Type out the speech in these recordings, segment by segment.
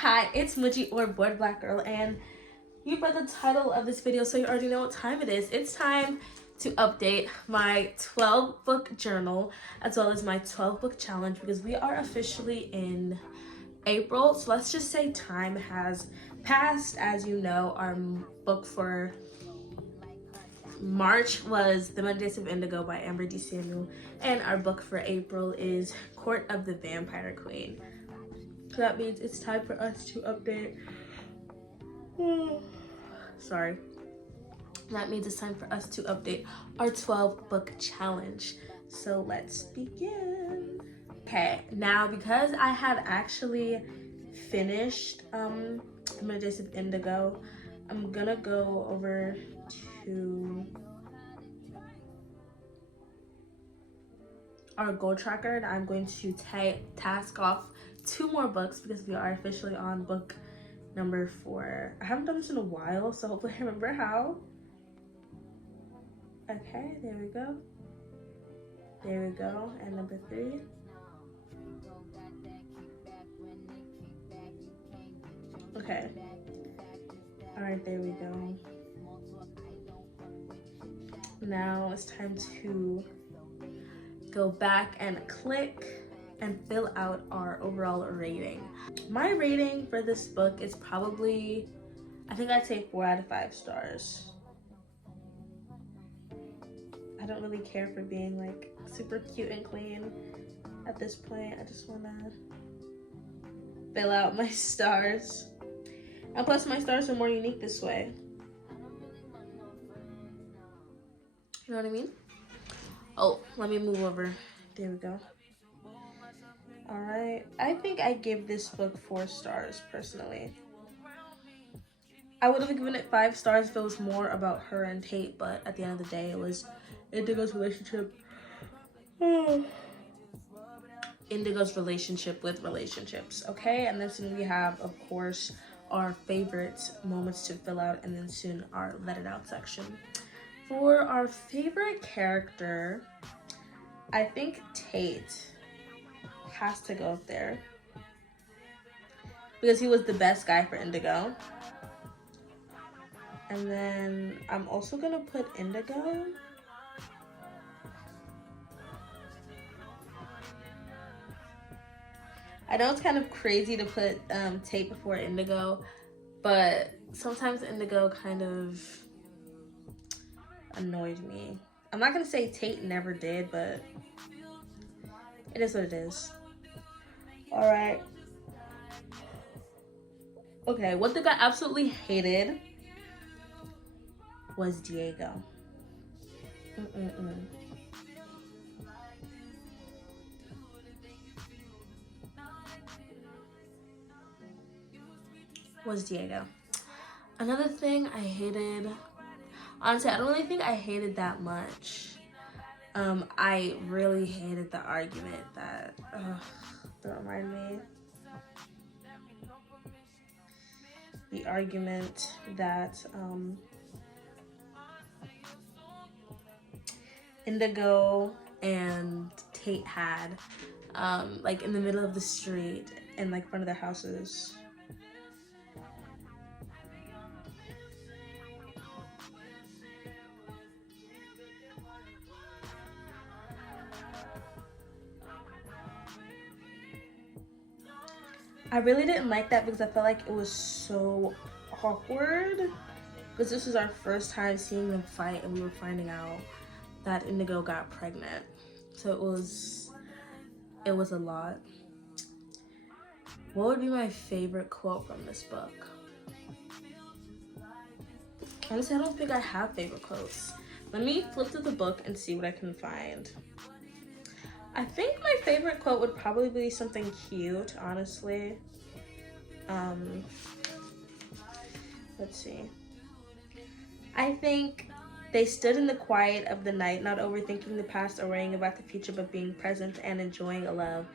Hi, it's Muji or Bored Black Girl, and you read the title of this video, so you already know what time it is. It's time to update my 12 book journal as well as my 12 book challenge because we are officially in April. So let's just say time has passed. As you know, our book for March was The Mondays of Indigo by Amber D. Samuel, and our book for April is Court of the Vampire Queen. So that means it's time for us to update. Sorry. That means it's time for us to update our 12 book challenge. So let's begin. Okay, now because I have actually finished The Days of Indigo, I'm gonna go over to our goal tracker and I'm going to task off 2 more books because we are officially on book number 4. I haven't done this in a while, so hopefully I remember how. Okay, there we go. There we go. And number 3. Okay. Alright, there we go. Now it's time to go back and click and fill out our overall rating. My rating for this book is probably, I think I'd say 4 out of 5 stars. I don't really care for being like super cute and clean at this point. I just want to fill out my stars. And plus my stars are more unique this way. You know what I mean? Oh, let me move over. There we go. All right. I think I give this book 4 stars personally. I would have given it 5 stars if it was more about her and Tate, but at the end of the day, it was Indigo's relationship. Indigo's relationship with relationships, okay? And then soon we have, of course, our favorite moments to fill out, and then soon our let it out section. For our favorite character, I think Tate has to go up there because he was the best guy for Indigo. And then I'm also gonna put Indigo. I know it's kind of crazy to put Tate before Indigo, but sometimes Indigo kind of annoyed me. I'm not gonna say Tate never did, but it is what it is. All right. Okay, one thing I absolutely hated was Diego. Was Diego. Another thing I hated, honestly, I don't really think I hated that much. I really hated the argument that, don't remind me. The argument that Indigo and Tate had, like in the middle of the street in like front of their houses. I really didn't like that because I felt like it was so awkward because this was our first time seeing them fight and we were finding out that Indigo got pregnant. So it was a lot. What would be my favorite quote from this book? Honestly, I don't think I have favorite quotes. Let me flip through the book and see what I can find. I think my favorite quote would probably be something cute, honestly. Let's see. I think they stood in the quiet of the night, not overthinking the past or worrying about the future, but being present and enjoying a love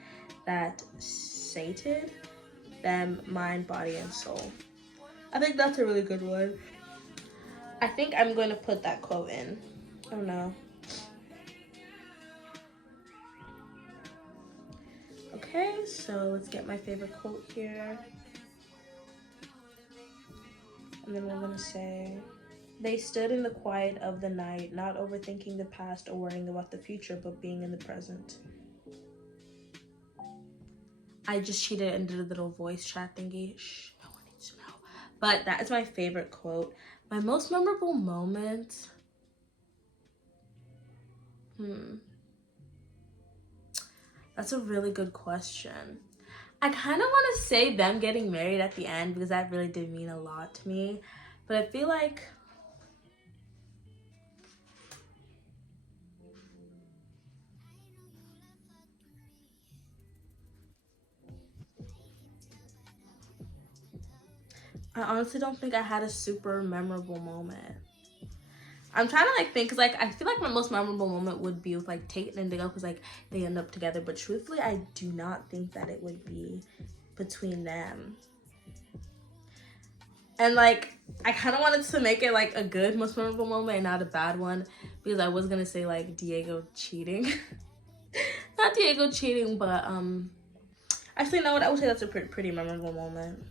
that sated them, mind, body, and soul. I think that's a really good one. I think I'm going to put that quote in. Oh no. Okay, so let's get my favorite quote here. And then we're gonna say, they stood in the quiet of the night, not overthinking the past or worrying about the future, but being in the present. I just cheated and did a little voice chat thingy. Shh, no one needs to know. But that is my favorite quote. My most memorable moment. That's a really good question. I kind of want to say them getting married at the end because that really did mean a lot to me. But I feel like I honestly don't think I had a super memorable moment. I'm trying to like think because like I feel like my most memorable moment would be with like Tate and Indigo because like they end up together. But truthfully, I do not think that it would be between them. And like I kind of wanted to make it like a good most memorable moment and not a bad one because I was gonna say like Diego cheating, not Diego cheating, but actually no, I would say that's a pretty memorable moment.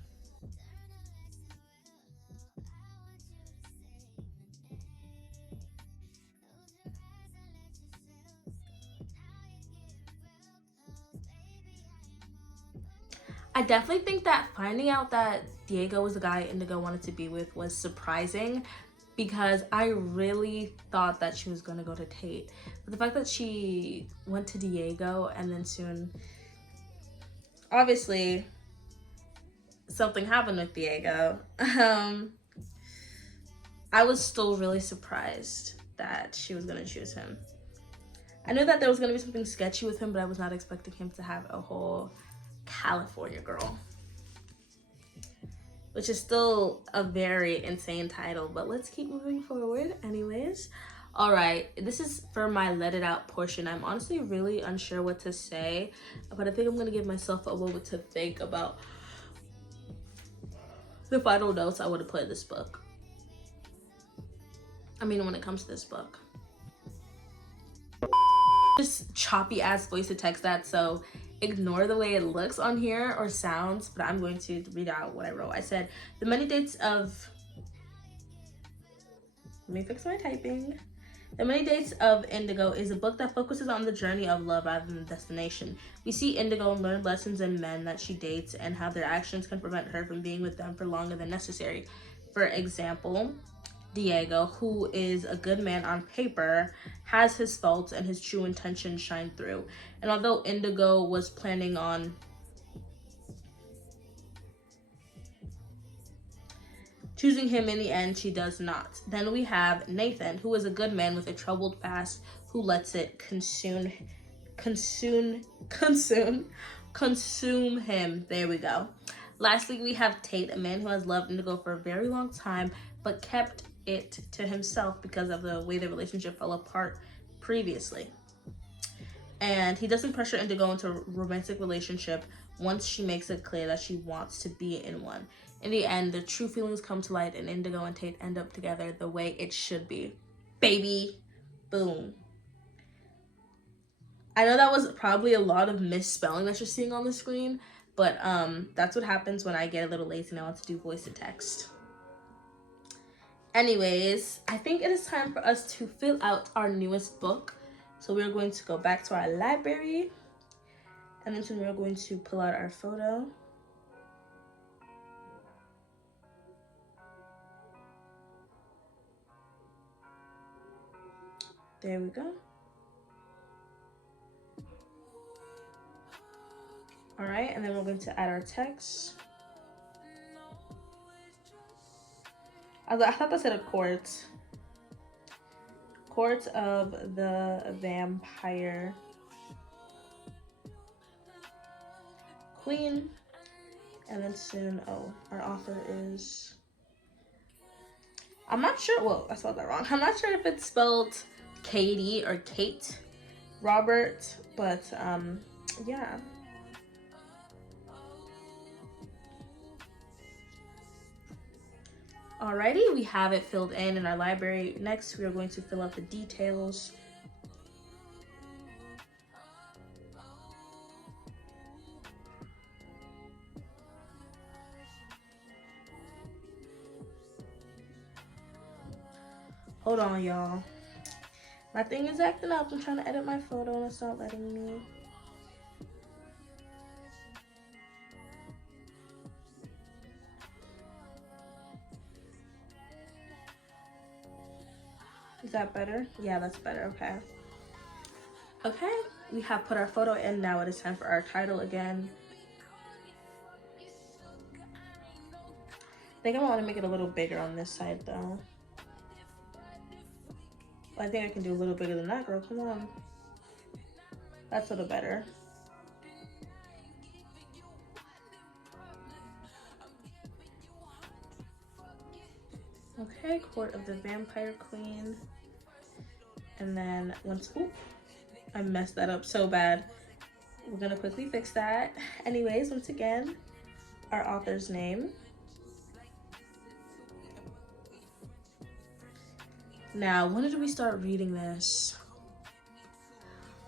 I definitely think that finding out that Diego was the guy Indigo wanted to be with was surprising because I really thought that she was going to go to Tate. But the fact that she went to Diego and then soon, obviously, something happened with Diego. I was still really surprised that she was going to choose him. I knew that there was going to be something sketchy with him, but I was not expecting him to have a whole California girl, which is still a very insane title, but let's keep moving forward anyways. All right, this is for my let it out portion. I'm honestly really unsure what to say, but I think I'm gonna give myself a moment to think about the final notes I would have put in this book. I mean, when it comes to this book. Just choppy ass voice to text that, so ignore the way it looks on here or sounds, but I'm going to read out what I wrote. I said, the many dates of, let me fix my typing. The Many Dates of Indigo is a book that focuses on the journey of love rather than the destination. We see Indigo learn lessons in men that she dates and how their actions can prevent her from being with them for longer than necessary. For example, Diego, who is a good man on paper, has his faults and his true intentions shine through. And although Indigo was planning on choosing him in the end, she does not. Then we have Nathan, who is a good man with a troubled past who lets it consume him. There we go. Lastly, we have Tate, a man who has loved Indigo for a very long time, but kept it to himself because of the way the relationship fell apart previously. And he doesn't pressure Indigo into a romantic relationship once she makes it clear that she wants to be in one. In the end, the true feelings come to light and Indigo and Tate end up together the way it should be. Baby. Boom. I know that was probably a lot of misspelling that you're seeing on the screen, but that's what happens when I get a little lazy and I want to do voice to text. Anyways, I think it is time for us to fill out our newest book. So we're going to go back to our library and then we're going to pull out our photo. There we go. All right, and then we're going to add our text. I thought that said a court. Court of the Vampire Queen. And then soon, oh, our author is, I'm not sure, well, I spelled that wrong. I'm not sure if it's spelled Katie or Kate Robert, but yeah. Alrighty, we have it filled in our library. Next, we are going to fill out the details. Hold on, y'all. My thing is acting up. I'm trying to edit my photo and it's not letting me. Is that better? Yeah, that's better. Okay. Okay, we have put our photo in. Now it is time for our title again. I think I want to make it a little bigger on this side though. I think I can do a little bigger than that, girl. Come on. That's a little better. Okay, Court of the Vampire Queen. And then once, oop, I messed that up so bad. We're gonna quickly fix that. Anyways, once again, our author's name. Now, when did we start reading this?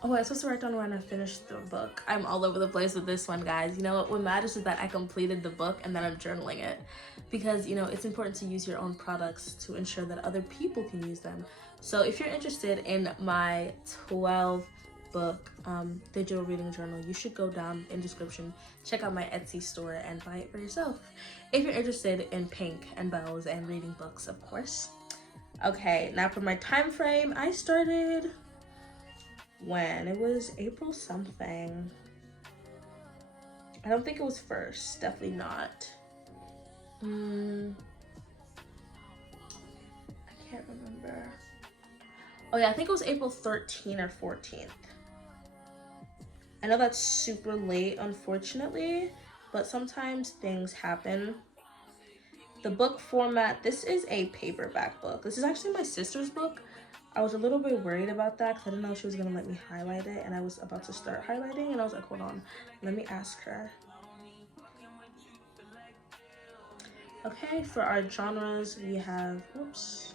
Oh, I was supposed to write down when I finished the book. I'm all over the place with this one, guys. You know what matters is that I completed the book and then I'm journaling it. Because, you know, it's important to use your own products to ensure that other people can use them. So if you're interested in my 12 book digital reading journal, you should go down in the description, check out my Etsy store and buy it for yourself. If you're interested in pink and bows and reading books, of course. Okay, now for my time frame, I started when it was April something. I don't think it was first, definitely not. I can't remember. Oh yeah, I think it was April 13th or 14th. I know that's super late, unfortunately, but sometimes things happen. The book format, this is a paperback book. This is actually my sister's book. I was a little bit worried about that because I didn't know she was gonna let me highlight it, and I was about to start highlighting and I was like, hold on, let me ask her. Okay, for our genres, we have, whoops.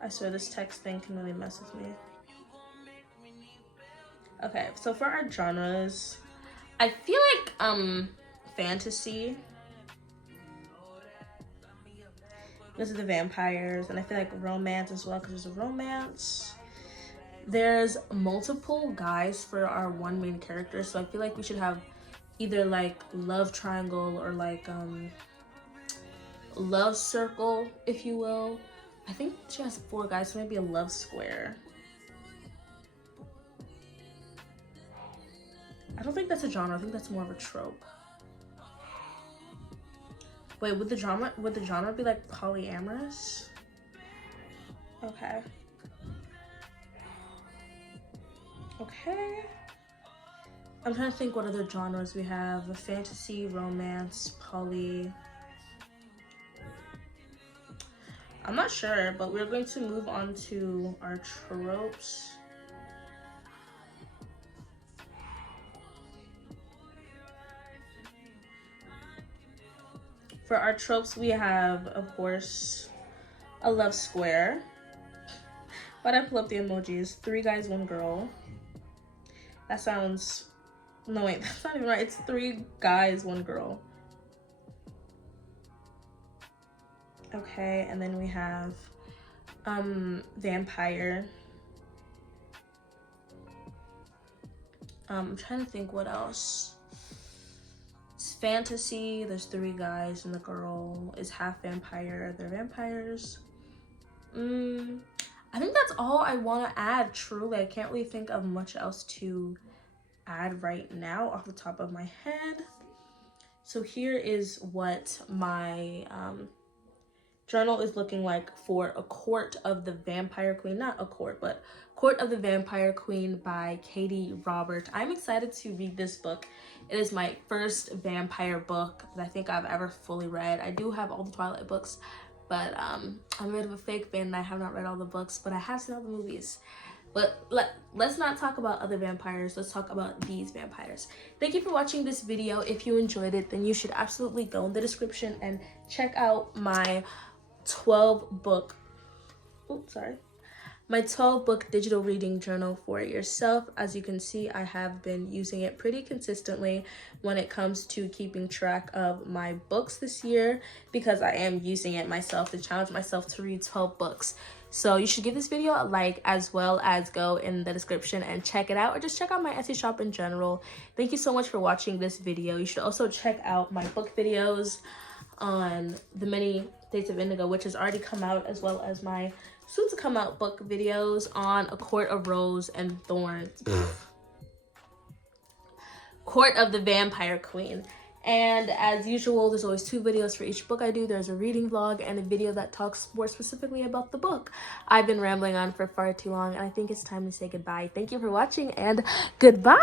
I swear this text thing can really mess with me. Okay, so for our genres, I feel like fantasy. This is the vampires, and I feel like romance as well because there's a romance. There's multiple guys for our one main character, so I feel like we should have either like love triangle or like love circle, if you will. I think she has 4 guys, so maybe a love square. I don't think that's a genre. I think that's more of a trope. Wait, would the genre be like polyamorous? Okay. Okay. I'm trying to think what other genres we have. Fantasy, romance, poly. I'm not sure, but we're going to move on to our tropes. For our tropes, we have, of course, a love square. Why'd I pull up the emojis? 3 guys, 1 girl. That sounds... No, wait, that's not even right. It's 3 guys, 1 girl. Okay, and then we have vampire. I'm trying to think what else. It's fantasy. There's 3 guys and the girl is half vampire. They're vampires. I think that's all I want to add, truly. I can't really think of much else to add right now off the top of my head. So here is what my journal is looking like for A Court of the Vampire Queen. Not a court, but Court of the Vampire Queen by Katee Robert. I'm excited to read this book. It is my first vampire book that I think I've ever fully read. I do have all the Twilight books, but I'm a bit of a fake fan and I have not read all the books, but I have seen all the movies. But let's not talk about other vampires. Let's talk about these vampires. Thank you for watching this video. If you enjoyed it, then you should absolutely go in the description and check out my 12 book my 12 book digital reading journal for yourself. As you can see, I have been using it pretty consistently when it comes to keeping track of my books this year, because I am using it myself to challenge myself to read 12 books. So you should give this video a like, as well as go in the description and check it out, or just check out my Etsy shop in general. Thank you so much for watching this video. You should also check out my book videos on The Many Dates of Indigo, which has already come out, as well as my soon to come out book videos on A Court of Rose and Thorns. Court of the Vampire Queen. And as usual, there's always 2 videos for each book I do. There's a reading vlog and a video that talks more specifically about the book. I've been rambling on for far too long, and I think it's time to say goodbye. Thank you for watching, and goodbye.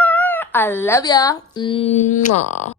I love ya. Mwah.